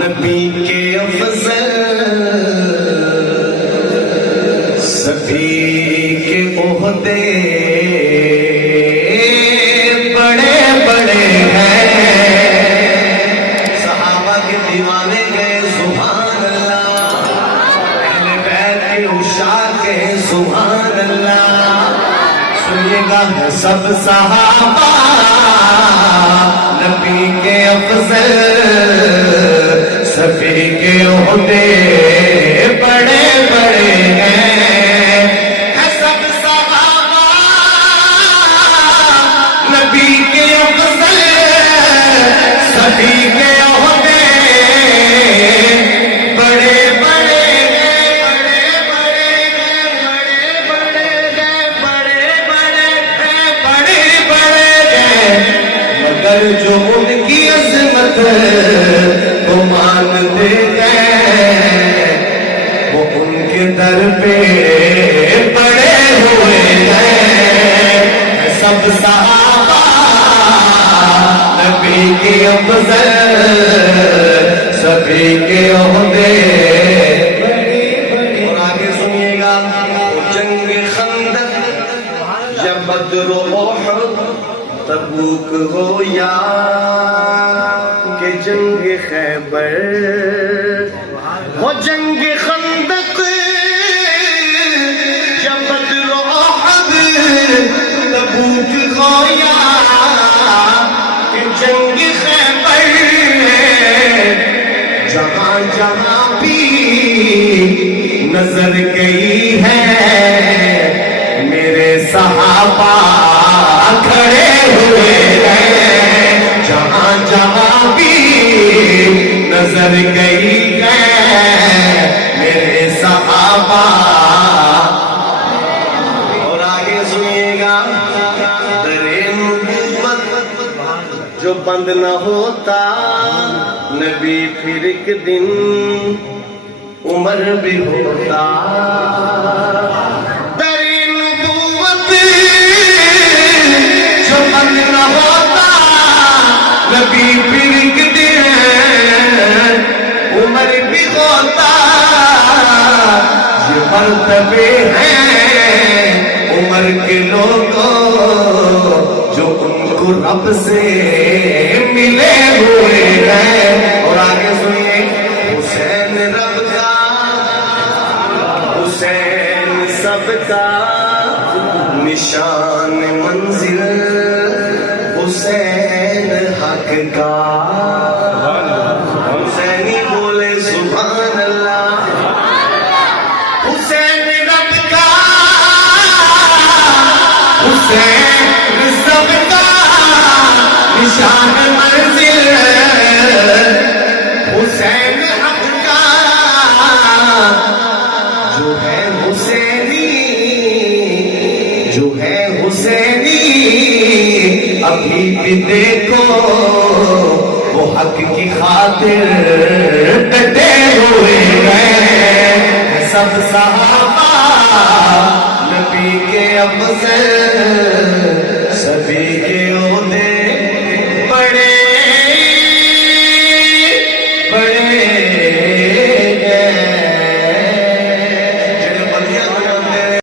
نبی کے افضل سبھی کے عہدے بڑے بڑے ہیں. صحابہ کے دیوانے گئے سبحان اللہ، اہل بیت کے عشاق کے سبحان اللہ. سنیے گا سب صحابہ نبی کے افضل سبھی کے عہدے بڑے بڑے ہیں. سب صحابہ نبی کے افضل سبھی کے عہدے بڑے بڑے ہیں. بڑے بڑے ہیں، بڑے بڑے ہیں، بڑے بڑے ہیں. مگر جو ان کی عظمت کو مانتے ہیں وہ ان کے در پہ پڑے ہوئے ہیں. سب صحابہ نبی کے افضل سبھی کے عہدے. اور آگے سنیے گا جنگ خندق یا بدر و احد تبوک ہو یا کہ جنگ خیبر ہو، جنگ خندق یا بدر و احد تبوک ہو یا کہ جنگ خیبر. جہاں جہاں بھی نظر گئی ہے میرے صحابہ کھڑے ہوئے ہیں. جہاں جہاں بھی نظر گئی ہے میرے صحابہ. اور آگے سنیے گا در نبوت جو بند نہ ہوتا نبی پھر ایک دن عمر بھی ہوتا. در نبوت جو بند نہ ہوتا نبی پھر ایک دن عمر بھی ہوتا. یہ مرتبے ہیں عمر کے لوگوں جو ان کو رب سے ملے ہوئے ہیں. اور آگے سنیے حسین رب کا، حسین سب کا نشان منزل، حسین حق کا. حسینی بولے سبحان اللہ. حسین رب کا، حسین سب کا نشان منزل، حسین حق کا. جو ہے حسینی، جو ہے حسینی ابھی بھی دیکھو وہ حق کی خاطر ڈٹے ہوئے ہیں. سب صحابہ نبی کے افضل سبھی کے عہدے